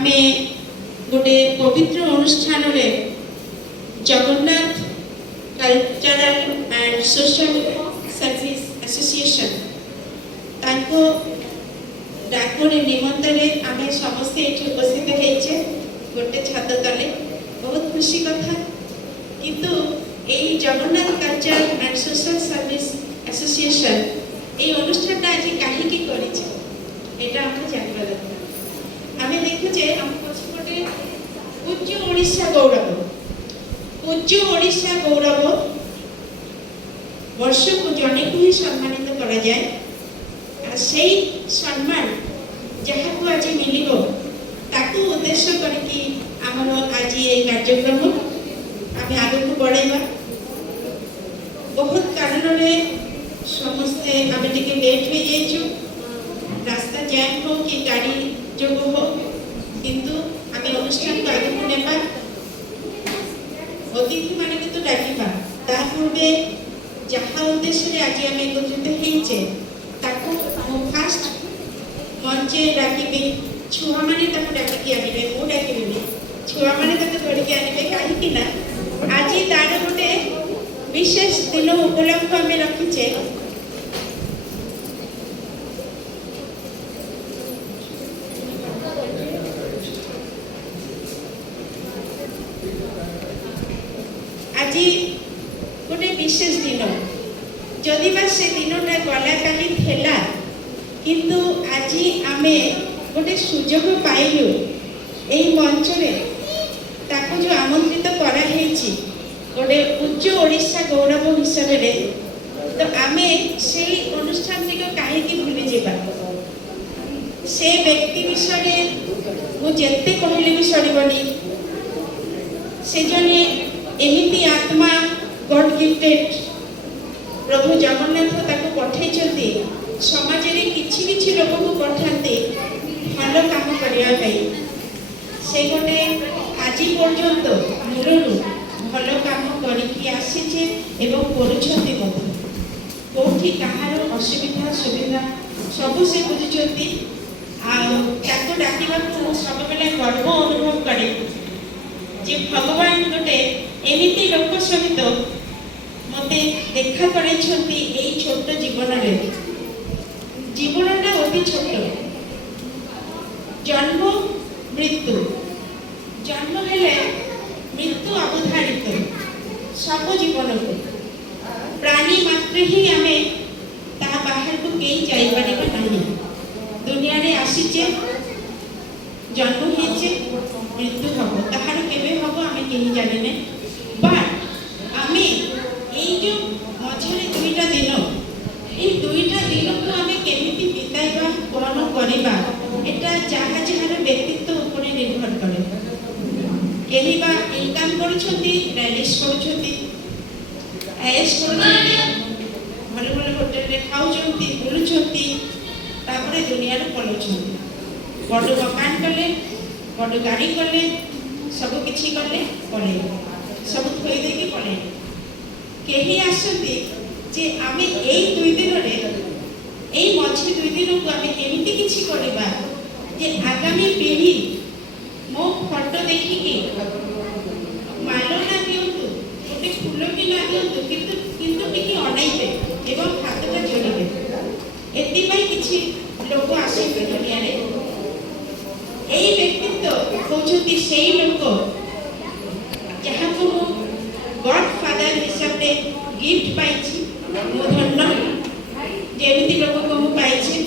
आमे गोटे पवित्र अनुष्ठान Jagannath cultural and social service association ताको डाकोरे निमंत्रण आमे समस्ते एठी उपस्थित होइछे गोटे छात तले बहुत खुशी कथा किंतु एई Jagannath cultural and social service association এই অনুষ্ঠানটা আজ কাহিকি করেছে এটা আমরা জানবা দরকার। আমি দেখুছে আমার পছপটে পূজ্য ওড়িশা গৌরব বর্ষকু জনেকু হি সম্মানিত করা যায় আর সেই সম্মান যাহাকু আজ মিলিব তাকে উদ্দেশ্য করে কি আমার আজ এই কার্যক্রম আমি আগুক বড়াইবা। বহুত কারণে समस्ते आमे टिके लेट हो जाइछु रास्ता जाम हो कि गाड़ी जोग हो किंतु आमे अनुष्ठान को आगे को नेबा अतिथि माने के तो डाकिबा ता पूर्वे जहा उद्देश्य रे आज आमे एकत्रित हेइछे ताको फास्ट मंचे डाकिबे छुआ माने ताको डाकी आनिबे मु डाकिबे छुआ माने ताको धरि के आनिबे काहे कि ना आज तार गोटे विशेष दिन उपलक्ष्य आमे रखिछे। आज गोटे विशेष दिन जदि बा से दिनटा गला काली थेला किंतु आज आमे गोटे सुजोग पाइलु एही मंच रे ताको जो आमंत्रित करा हेछि गोटे पूज्य ओडिशा गौरव हिसाब रे तो आमे से अनुष्ठान टिक काहे कि भूली जेबा से व्यक्ति विषय रे मु जेते कहले भी सरीबनी से जने एमिति आत्मा गॉड गिफ्टेड प्रभु जगन्नाथ ताको पठेइछन्ति समाज रे किछि किछि लोक को पठान्ते भलो काम करिया पई से गोटे आज पर्यंत मूलरू भलो काम करिकि आसीछे एवं करूछन्ति मते कोठी कहार असुविधा सुविधा सब से बुझुछन्ति आ ताको डाकिबा को सब बेला गर्व अनुभव करे जे भगवान गोटे एमिति लोक सहित मते देखा करेछन्ति एई छोट जीवन रे जीवनटा अति छोट जन्म हेले मृत्यु अवधारित सब जीवन को प्राणी मात्र ही आमे ता बाहर को केई जाई परिबा नाही दुनिया रे आसीचे जन्म हेचे मृत्यु हबो ताहार केबे हबो आमे केही जानि ने बट आमे एई जो मझरे दुईटा दिन को आमे केमिति बिताइबा कोन करिबा एटा जहा जहार व्यक्तित्व ऊपर निर्भर करे। केही बा इनकम करूछन्ति रैलिस करूछन्ति आईएएस करूछन्ति भले भले होटल रे खाउछन्ति बुलुछन्ति तापरे दुनिया रे पलोछन्ति बड़ मकान कले बड़ गाड़ी कले सब किछि कले पळे सब थोई देकी पळे केही आसन्ति जे आमे एई दुई दिन रे एई मझी दुई दिन को आमे केमिति किछि करबा जे आगामी पीढ़ी मो फोटो देखि कि मालो ना दियंतु गोटे फूल भी ना दियंतु किंतु टिके अनाइबे एवं हाथटा जोड़िबे एति पई किछि लोक आसीबे दुनिया रे एई व्यक्तित्व होछति सेई लोक जहा को गॉड फादर हिसाब रे गिफ्ट पाइछि मो धन्य जेमिति लोक को मु पाइछि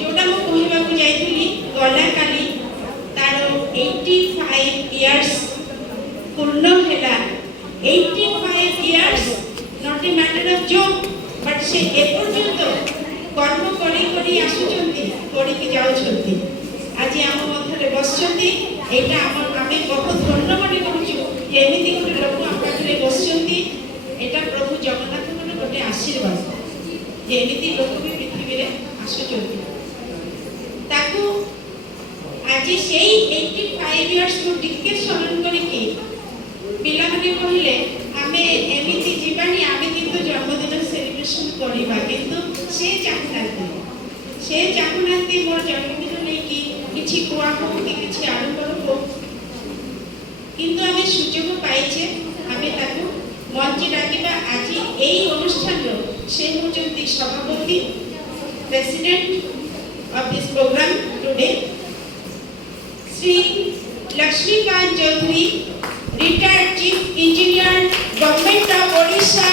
जोटा मु कहबा को जाइथिली गला काली तार 85 इयर्स पूर्ण हेला 85 years not a matter of job but से एपर्यंत कर्म करी आसुचंती करी के जाउचंती आज हम मध्य बसचंती एटा आमे बहुत धन्य मने करूछु एमिति गोटे लोक हम पाखरे बसचंती एटा प्रभु जगन्नाथ मन गोटे आशीर्वाद जे एमिति लोक भी पृथ्वी रे आसुचंती ताकू आज सेई 85 इयर्स को टिके स्मरण करिके पिला माने कहिले आमे एमिति जीवानी आमे किंतु जन्मदिन सेलिब्रेशन करिबा किंतु से चाहुनांती मोर जन्मदिन नै कि କିଛି କୁଆ ହଉ କି କିଛି ଆଡ଼ମ୍ବର ହଉ, କିନ୍ତୁ ଆମେ ସୁଯୋଗ ପାଇଛେ ଆମେ ତାକୁ ମଞ୍ଚେ ଡାକିବା। ଆଜି ଏଇ অনুষ্ঠাନର ସେ ହେଉଛନ୍ତି ସଭାପତି, president of this program today, Sri Lakshmikant Chaudhary, retired chief engineer, government of Odisha,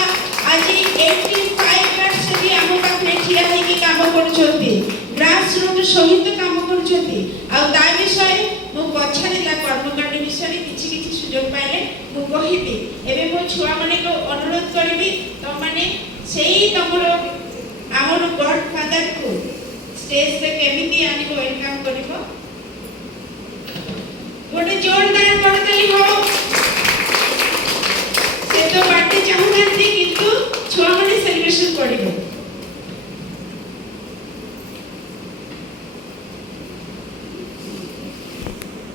আজি 85 years से भी आम पाखे ठिया होगी काम करुछंती, ग्रास रूट सहित काम करुछंती। आ ता विषय मो पछारे ला कर्मकांड विषय किछि किछि सुयोग पाइले मु कहिबी। एबे मो छुआ माने को अनुरोध करबी त माने सेही तमरो आमर गॉडफादर को स्टेज पे केमिति आनिको वेलकम करिवो।